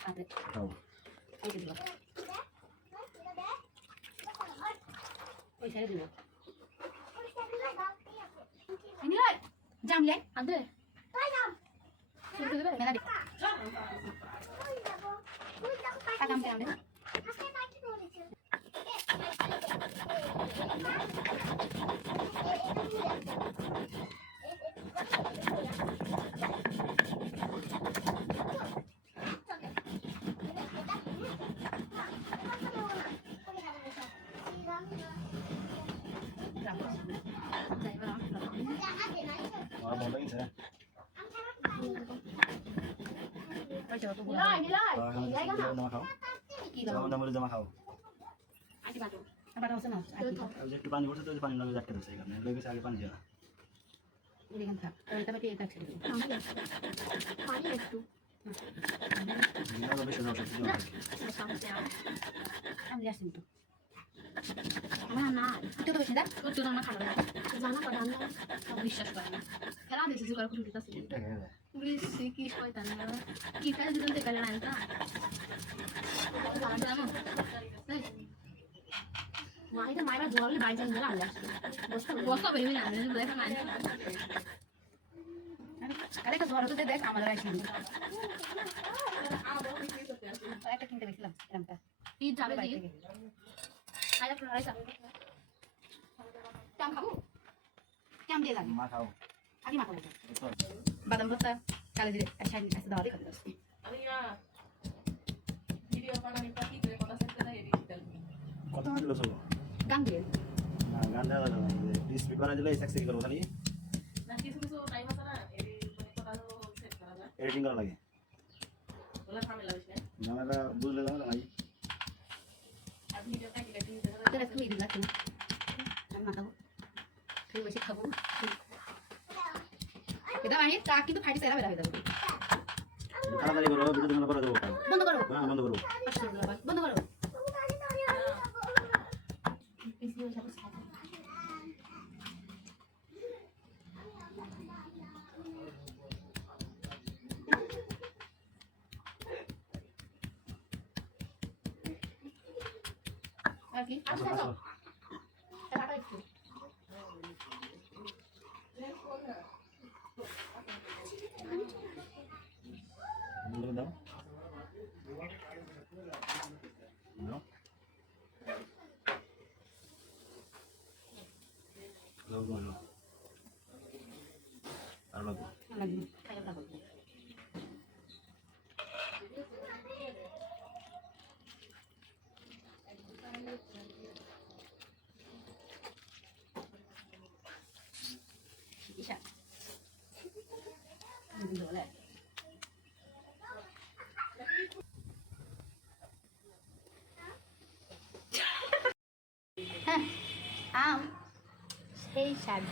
হাতে খাও এই দিব ওই সাইডে দিব নিলাই জাম লাই আদে মেলা দি কাম কে আমে আর ভালো লাগছে ওই যাও তো নিলাই নিলাই জামা খাও কি দাও জামা জামা খাও আন্টি বাটো বাটো আছে না আর একটু পানি পড়ছে তো পানি লাগে জাটকে দিছে এখানে লেগেছে আগে পানি ছিল এখান থাক এটা বাকি এটা ছেড়ে দিও পানি একটু দিনা বেশি দাও আমি যাচ্ছি তো আমার না একটু তো বেশি দাও একটু না খাবো না জানা কথা আমি বিশ্বাস করে না খেলা দিয়েছি করে খুঁটি দিতেছি পুলিশ কি শয়তান কি কাজ দিতে গেল না এটা জানো মাইটা মাইরা জল বাইরে নিয়ে আনলে বস্তা বস্তা বেরিয়ে না আমি দেখো না আরে একটা ঝড় তো দেখ আমাদের আইছি একটা কিনতে গেছিলাম এরকমটা ঈদ যাবে দিই আজ আপনারা আইসা কাম খাবো কাম দিয়ে যাবে মা খাও আগে মা খাবো বাদাম ভর্তা কালে দিলে শাইন আছে দাও দেখো আমি না ভিডিও বানানি পাখি করে কথা শুনতে না এডিট করব কত দিলো চলো গান দিয়ে না গান দেওয়া যাবে না স্পিকার দিলে সেক্সি করব খালি না কিছু কিছু টাইম আছে না এই মানে কথাগুলো সেট করা যায় এডিটিং করা লাগে বলে ঝামেলা হইছে জামাটা বুঝলে না ভাই আর ভিডিও কাটি কাটি দিতে হবে তোরা তুমি দিলা তুমি আমি মা খাবো তুই বেশি খাবো এটা আমি তা কিন্তু ফাইটে সেরা বেরা হয়ে যাবে তাড়াতাড়ি করো ভিডিও করে দেবো বন্ধ করো হ্যাঁ বন্ধ করো বন্ধ করো আর কি আসো আসো টাকা একটু বলে দাও দাও দাও দাও আর লাগবে লাগবে খাইয়া লাগবে ইশা বলে হ্যাঁ আম সেই স্বাদ